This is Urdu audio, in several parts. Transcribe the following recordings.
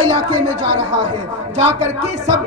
علاقے میں جا رہا ہے، جا کر کے سب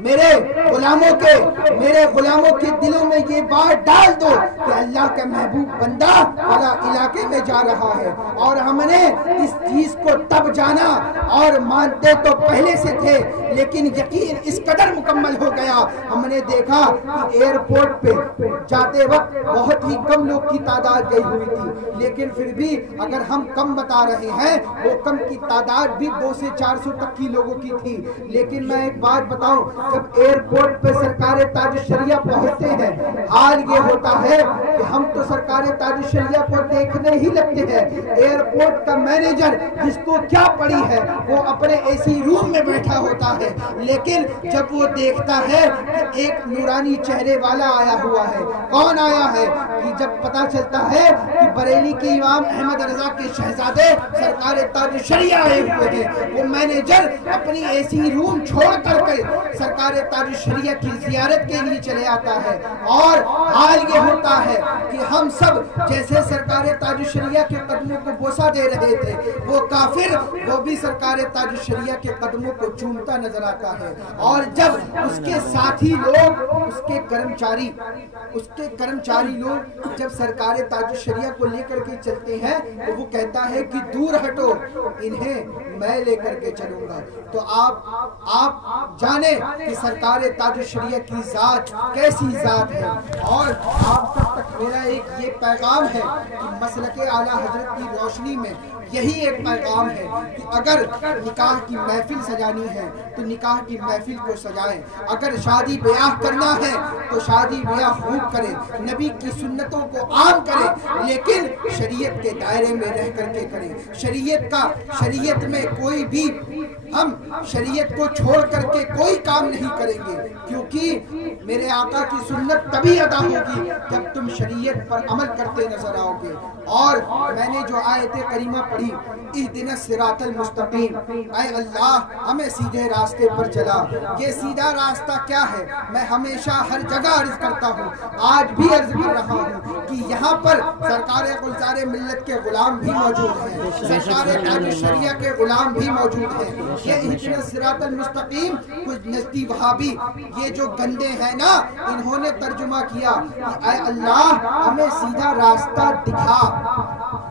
میرے غلاموں کے دلوں میں یہ بات ڈال دو کہ اللہ کا محبوب بندہ فلاں علاقے میں جا رہا ہے۔ اور ہم نے اس چیز کو تب جانا، اور مانتے تو پہلے سے تھے لیکن یقین اس قدر مکمل ہو گیا، ہم نے دیکھا کہ ایئرپورٹ پہ جاتے وقت بہت ہی کم لوگ کی تعداد گئی ہوئی تھی، لیکن پھر بھی اگر ہم کم بتا رہے ہیں، وہ کم کی تعداد بھی 200 سے 400 تک کی لوگوں کی تھی۔ لیکن میں ایک بات بتاؤں، جب ایئرپورٹ پہ سرکار تاج الشریعہ پہنچتے ہیں، حال یہ ہوتا ہے کہ ہم تو سرکار تاج الشریعہ کو دیکھنے ہی لگتے ہیں۔ ایئرپورٹ کا مینیجر جس کو کیا پڑی ہے وہ اپنے اے سی روم میں بیٹھا ہوتا ہے، لیکن جب وہ دیکھتا ہے کہ ایک نورانی چہرے والا آیا ہوا ہے، کون آیا ہے، کہ جب پتا چلتا ہے کہ بریلی کے امام احمد رضا کے شہزادے سرکار تاج الشریعہ آئے ہوئے ہیں، وہ مینیجر اپنی اے سی روم چھوڑ کر کے سرکار تاج الشریعہ کی زیارت کے لیے چلے آتا ہے۔ اور حال یہ ہوتا ہے کہ ہم سب جیسے سرکار تاج الشریعہ کے قدموں کو بوسہ دے رہے تھے، وہ کافر وہ بھی سرکار تاج الشریعہ کے قدموں کو چومتا نظر آتا ہے۔ اور جب اس کے ساتھی لوگ، اس کے کرمچاری لوگ جب سرکار تاج الشریعہ کو لے کر کے چلتے ہیں تو وہ کہتا ہے کہ دور ہٹو، انہیں میں لے کر کے چلوں گا۔ تو آپ جانیں کہ سرکار تاج الشریعہ کی ذات کیسی ذات ہے۔ اور آپ سب تک میرا ایک یہ پیغام ہے کہ مسلک اعلیٰ حضرت کی روشنی میں یہی ایک پیغام ہے کہ اگر نکاح کی محفل سجانی ہے تو نکاح کی محفل کو سجائیں، اگر شادی بیاہ کرنا ہے تو شادی بیاہ خوب کریں، نبی کی سنتوں کو عام کریں، لیکن شریعت کے دائرے میں رہ کر کے کریں۔ شریعت میں کوئی بھی ہم شریعت کو چھوڑ کر کے کوئی کام نہیں کریں گے، کیونکہ میرے آقا کی سنت تبھی ادا ہوگی جب تم شریعت پر عمل کرتے نظر آؤ گے۔ اور میں نے جو آیت کریمہ پڑھی، اہدنا الصراط المستقیم، اے اللہ ہمیں سیدھے راستے پر چلا۔ یہ سیدھا راستہ کیا ہے؟ میں ہمیشہ ہر جگہ عرض کرتا ہوں، آج بھی عرض کر رہا ہوں کہ یہاں پر سرکار گلزار ملت کے غلام بھی موجود ہیں، سرکار تاج الشریعہ کے غلام بھی موجود ہیں۔ یہ اہدنا الصراط المستقیم کچھ نزدی وہابی یہ جو گندے ہیں نا، انہوں نے ترجمہ کیا کہ اے اللہ ہمیں سیدھا راستہ دکھا،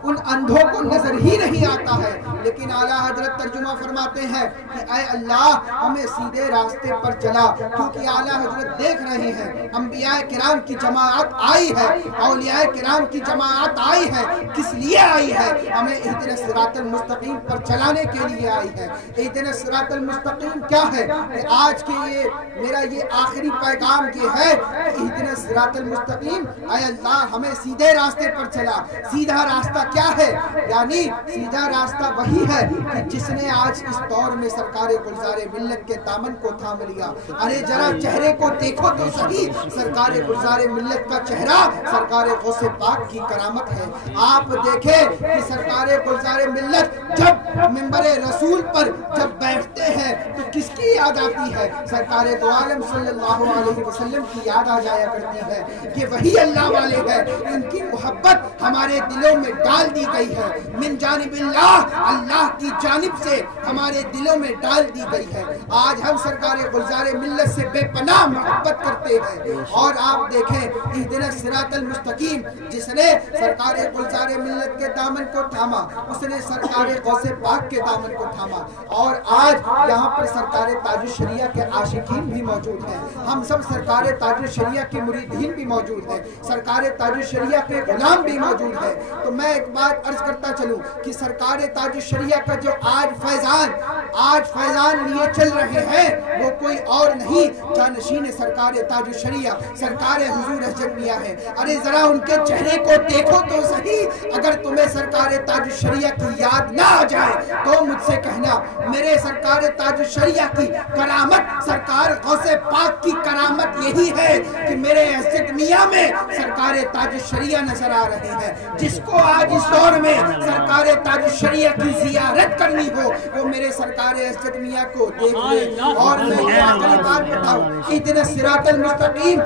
ان اندھوں کو نظر ہی نہیں آتا ہے، لیکن اعلیٰ حضرت ترجمہ فرماتے ہیں کہ اے اللہ ہمیں سیدھے راستے پر چلا، کیونکہ اعلیٰ حضرت دیکھ رہے ہیں انبیاء کرام کی جماعت آئی ہے، اولیاء کرام کی جماعت آئی ہے، کس لیے آئی ہے؟ ہمیں اہدنا الصراط المستقیم پر چلانے کے لیے آئی ہے۔ اہدنا الصراط المستقیم کیا ہے؟ کہ آج کے میرا یہ آخری پیغام یہ ہے کہ اہدنا الصراط المستقیم، اے اللہ ہمیں سیدھے راستے پر چلا۔ سیدھا راستہ کیا ہے؟ یعنی سیدھا راستہ وہی ہے کہ جس نے آج اس دور میں سرکار گلزار ملت کے دامن کو تھام لیا۔ ارے ذرا چہرے کو دیکھو تو صحیح، سرکار گلزار ملت کا چہرہ سرکار غوث پاک کی کرامت ہے۔ آپ دیکھیں کہ سرکار گلزار ملت جب منبر رسول پر جب بیٹھتے ہیں تو کس کی یاد آتی ہے؟ سرکار دو عالم صلی اللہ علیہ وسلم کی یاد آ جایا کرتی ہے کہ وہی اللہ والے ہیں، ان کی محبت ہمارے دلوں میں ڈال دی گئی ہے، من جانب اللہ، اللہ کی جانب سے ہمارے دلوں میں ڈال دی گئی ہے۔ آج ہم سرکار گلزار ملت سے بے پناہ محبت کرتے ہیں۔ اور آپ دیکھیں اہدنا الصراط المستقیم، جس نے سرکار گلزار ملت کے دامن کو تھاما، اس نے سرکار غوث پاک کے دامن کو تھاما۔ اور آج یہاں پر سرکار تاج الشریعہ کے عاشقین بھی موجود ہیں، ہم سب سرکار تاج الشریعہ کے مریدین بھی موجود ہیں، سرکار تاج الشریعہ کے غلام بھی موجود ہیں۔ تو میں ایک بات عرض کرتا چلوں کہ سرکار تاج الشریعہ کا جو آج فیضان لیے چل رہے ہیں وہ کوئی اور نہیں جانشین سرکار تاج الشریعہ سرکار حضور حضرت میاں ہے۔ ارے ذرا ان کے چہرے کو دیکھو تو صحیح، اگر تمہیں سرکار تاج الشریعہ کی یاد نہ آ جائے تو مجھ سے کہنا۔ میرے سرکار تاج الشریعہ کی کرامت، سرکار غوث پاک کی کرامت یہی ہے کہ میرے حضرت میاں میں سرکار تاج الشریعہ نظر آ رہے ہیں۔ جس کو آج اس دور میں سرکار تاج الشریعہ کی زیارت کرنی ہو وہ میرے سرکار اسجد میاں کو دیکھ لے۔ اور میں یہ آخری بات بتاؤں، اہدنا الصراط المستقیم،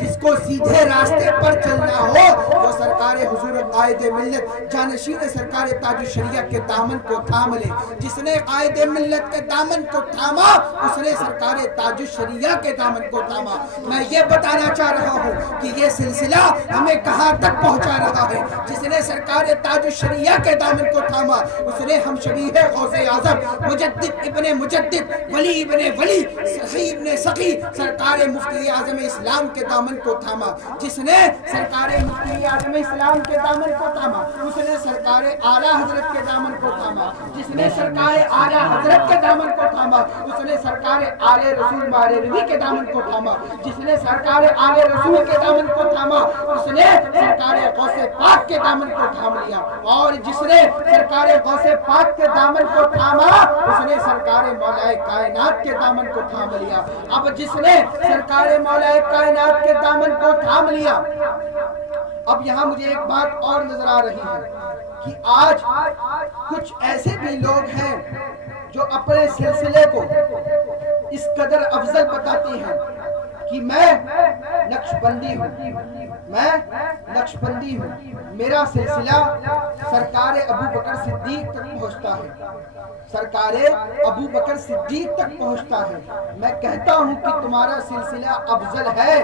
جس کو سیدھے راستے پر چلنا ہو وہ سرکار حضور قائد ملت جانشین سرکار تاج الشریعہ کے دامن کو تھام لے۔ جس نے قائد ملت کے دامن کو تھاما اس نے سرکار تاج الشریعہ کے دامن کو تھاما۔ میں یہ بتانا چاہ رہا ہوں کہ یہ سلسلہ ہمیں کہاں تک پہنچا رہا ہے۔ جس نے سرکار تاج الشریعہ کے دامن کو تھاما اس نے ہم شبیہ غوث اعظم مجدد ابن مجدد ولی ابن ولی سخی ابن سخی سرکار مفتی اعظم اسلام کے دامن کو تھاما۔ جس نے سرکار مفتی اعظم اسلام کے دامن کو تھاما اس نے سرکار اعلیٰ حضرت کے دامن کو تھاما۔ جس نے سرکار اعلیٰ حضرت کے دامن کو تھاما اس نے سرکار آل رسول ماروی کے دامن کو تھاما۔ جس نے سرکار آل رسول کے دامن کو تھاما اس نے سرکار غوث پاک کے دامن کو تھام لیا۔ اور جس نے سرکار غوث پاک کے دامن کو تھاما اس نے سرکار مولا کائنات کے دامن کو تھام لیا۔ اب جس نے سرکار مولا کائنات کے دامن کو تھام لیا، اب یہاں مجھے ایک بات اور نظر آ رہی ہے کہ آج کچھ ایسے بھی لوگ ہیں جو اپنے سلسلے کو اس قدر افضل بتاتے ہیں کہ میں نقشبندی ہوں، میں نقشبندی ہوں، میرا سلسلہ سرکار ابو بکر صدیق تک پہنچتا ہے، سرکار ابو بکر صدیق تک پہنچتا ہے۔ میں کہتا ہوں کہ تمہارا سلسلہ افضل ہے،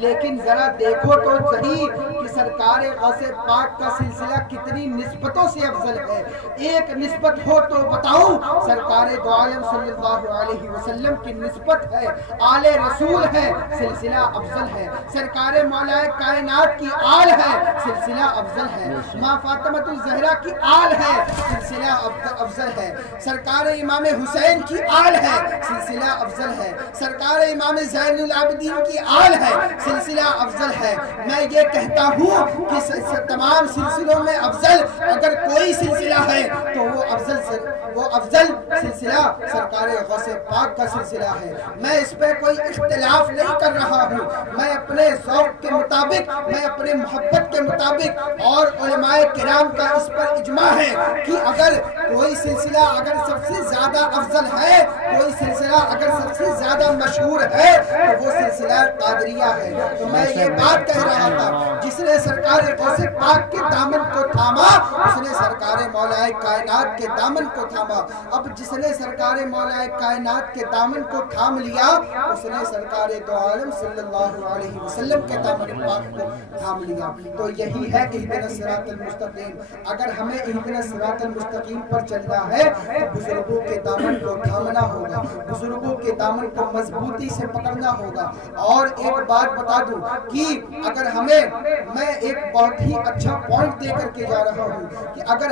لیکن ذرا دیکھو تو صحیح کہ سرکار غوث پاک کا سلسلہ کتنی نسبتوں سے افضل ہے۔ ایک نسبت ہو تو بتاؤں، سرکار دو عالم صلی اللہ علیہ وسلم کی نسبت ہے، آل رسول ہے، سلسلہ افضل ہے۔ سرکار مولا کائنات کی آل ہے، سلسلہ افضل ہے۔ ماں فاطمۃ الزہرا کی آل ہے، سلسلہ افضل ہے۔ سرکار امام حسین کی آل ہے، سلسلہ افضل ہے۔ سرکار امام زین العابدین کی آل ہے، سلسلہ افضل ہے۔ میں یہ کہتا ہوں کہ تمام سلسلوں میں افضل اگر کوئی سلسلہ ہے تو وہ افضل سلسلہ سرکار غوث پاک کا سلسلہ ہے۔ میں اس پہ کوئی اختلاف نہیں کر رہا ہوں، میں اپنے ذوق کے مطابق، میں اپنے محبت کے مطابق، اور علماء کرام کا اس پر اجماع ہے کہ اگر کوئی سلسلہ اگر سب سے زیادہ افضل ہے، کوئی سلسلہ اگر سب سے زیادہ مشہور ہے تو وہ سلسلہ قادریہ ہے۔ تو میں یہ بات کہہ رہا تھا، جس نے سرکار غوث پاک کے دامن کو تھاما اس نے سرکار مولا کائنات کے دامن کو تھاما۔ اب جس نے سرکار مولا کائنات کے دامن کو تھام لیا اس نے سرکار دو عالم صلی اللہ علیہ وسلم کے دامن پاک کو تھام لیا۔ تو یہی ہے اہدنا الصراط المستقیم۔ اگر ہمیں اہدنا الصراط المستقیم پر چلنا ہے تو بزرگوں کے دامن کو تھامنا ہوگا، بزرگوں کے دامن کو مضبوطی سے پکڑنا ہوگا۔ اور ایک بات بتا دوں کہ اگر میں ایک بہت ہی اچھا پوائنٹ دے کر کے جا رہا ہوں کہ اگر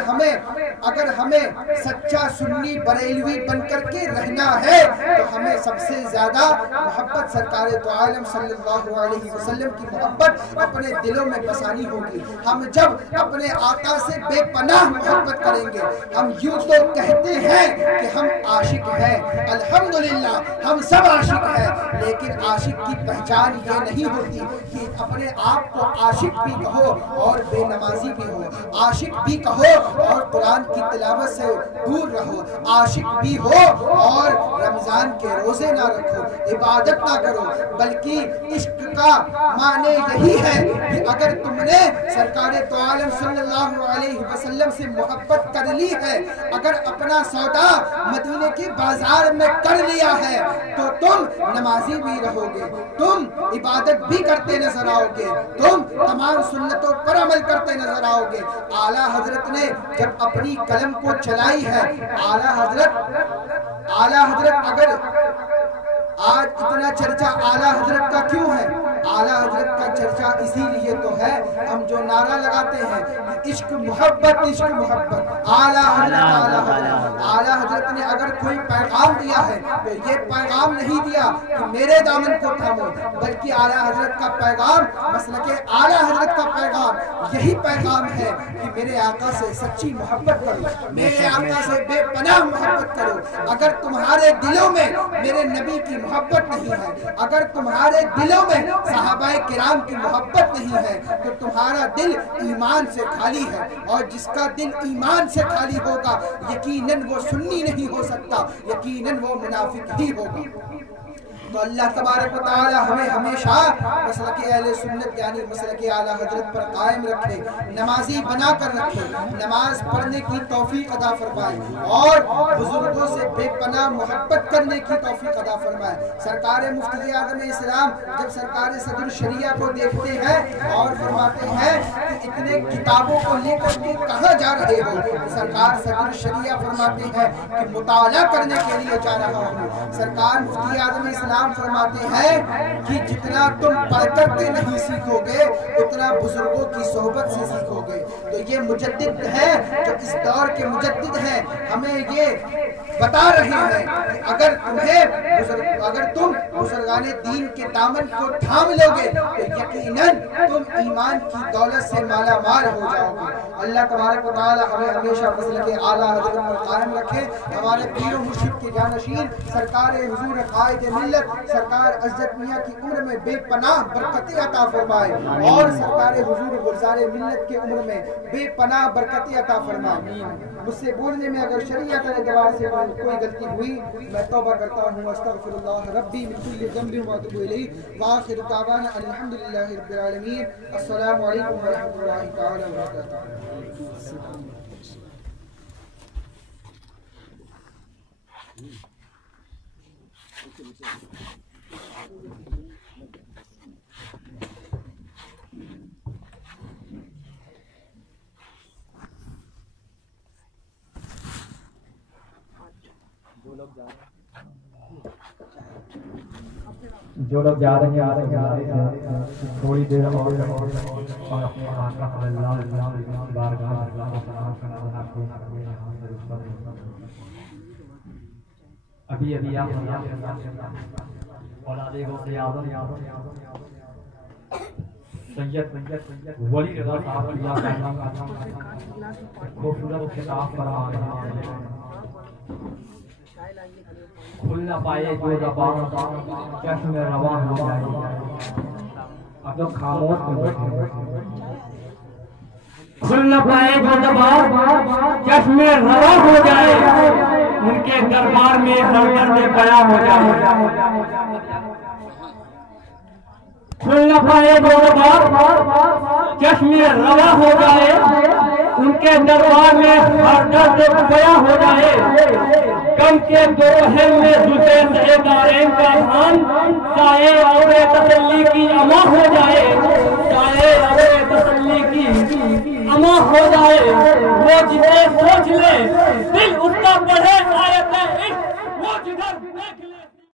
ہمیں سچا سنی بریلوی بن کر کے رہنا ہے تو ہمیں سب سے زیادہ محبت سرکار دو عالم صلی اللہ علیہ وسلم کی محبت اپنے دلوں میں بسانی ہوگی۔ ہم جب اپنے آقا سے بے پناہ محبت کریں گے، ہم یوں تو کہتے ہیں کہ ہم عاشق ہیں، الحمدللہ ہم سب عاشق ہیں، لیکن عاشق کی پہچان یہ نہیں ہوتی کہ اپنے آپ کو عاشق بھی کہو اور بے نمازی بھی ہو، عاشق بھی کہو اور قرآن کی تلاوت سے دور رہو، عاشق بھی ہو اور رمضان کے روزے نہ رکھو، عبادت نہ کرو، بلکہ عشق کا معنی یہی ہے کہ اگر تم نے سرکار دو عالم صلی اللہ علیہ وسلم سے محبت کر لی ہے، اگر اپنا سودا مدینے کے بازار میں کر لیا ہے تو تم نمازی بھی رہو گے، تم عبادت بھی کرتے نظر آؤ گے، تم تمام سنتوں پر عمل کرتے نظر آؤ گے۔ اعلیٰ حضرت نے جب اپنی قلم کو چلائی ہے، اعلیٰ حضرت اگر آج اتنا چرچا اعلیٰ حضرت کا کیوں ہے؟ اعلیٰ حضرت کا چرچا اسی لیے تو ہے، ہم جو نعرہ لگاتے ہیں عشق محبت عشق محبت، اعلیٰ حضرت نے اگر کوئی پیغام دیا ہے تو یہ پیغام نہیں دیا کہ میرے دامن کو تھامو، بلکہ اعلیٰ حضرت کا پیغام، مسلک اعلیٰ حضرت کا پیغام یہی پیغام ہے کہ میرے آقا سے سچی محبت کرو، میرے آقا سے بے پناہ محبت کرو۔ اگر تمہارے دلوں میں میرے نبی کی محبت نہیں ہے، اگر تمہارے دلوں میں صحابہ کرام کی محبت نہیں ہے تو تمہارا دل ایمان سے خالی ہے، اور جس کا دل ایمان سے خالی ہوگا یقیناً وہ سنی نہیں ہو سکتا، یقیناً وہ منافق ہی ہوگا۔ تو اللہ تبارک و تعالی ہمیں ہمیشہ مسلک اہل سنت یعنی مسلک اعلیٰ حضرت پر قائم رکھے، نمازی بنا کر رکھے، نماز پڑھنے کی توفیق عطا فرمائے، اور بزرگوں سے بے پناہ محبت کرنے کی توفیق عطا فرمائے۔ سرکار مفتی اعظم اسلام جب سرکار صدر شریعہ کو دیکھتے ہیں اور فرماتے ہیں کہ اتنے کتابوں کو لے کر کے کہاں جا رہے ہو، سرکار صدر شریعہ فرماتے ہیں کہ مطالعہ کرنے کے لیے جا رہا ہوں۔ سرکار مفتی اعظم اسلام فرماتے ہیں کہ جتنا تم پڑھ کر کے نہیں سیکھو گے اتنا بزرگوں کی صحبت سے سیکھو گے۔ تو یہ مجدد ہیں جو اس دور کے مجدد ہیں، ہمیں یہ بتا رہے ہیں کہ اگر تم بزرگان دین کے دامن کو تھام لو گے تو یقیناً تم ایمان کی دولت سے مالا مال ہو جاؤ گے۔ اللہ تبارک و تعالی ہمیں ہمیشہ مسلک اعلیٰ حضرت پر قائم رکھے۔ ہمارے پیر و مرشد کے جانشین سرکار حضور قائد ملت سرکار عزت میاں کی عمر میں بے پناہ برکتیں عطا فرمائے، اور سرکار حضور گلزار ملت کے عمر میں بے پناہ برکتیں عطا فرمائے۔ مجھ سے بولنے میں اگر شریعت اعتبار سے کوئی غلطی ہوئی میں توبہ کرتا ہوں، استغفر اللہ ربی من کل ذنب واتوب الیہ، وآخر دعوانا الحمدللہ رب العالمین۔ السلام علیکم ورحمۃ اللہ تعالی وبرکاتہ۔ جو لوگ جا رہے ہیں تھوڑی دیر اور اپنے آقا اللہ بارگاہ ابھی آپ اولاد غوث اعظم سید ولی رضا صاحب اللہ خوبصورت خطاب فرما رہے ہیں۔ کھل نہ پائے جو زبان چشم رواں ہو جائے، اب لوگ خاموش ہو بیٹھے۔ کھل نہ پائے جو زبان چشم رواں ہو جائے، ان کے دربار میں ہر درد بیاں ہو جائے۔ کھل نہ پائے جو زبان چشم رواں ہو جائے، ان کے دربار میں ہر درد بیاں ہو جائے۔ کم کے دوہن میں دوسرے سہیدارین کا دھان، سائے اور تسلی کی اما ہو جائے، سائے اور تسلی کی اما ہو جائے۔ وہ جسے سوچ لے دل اس کا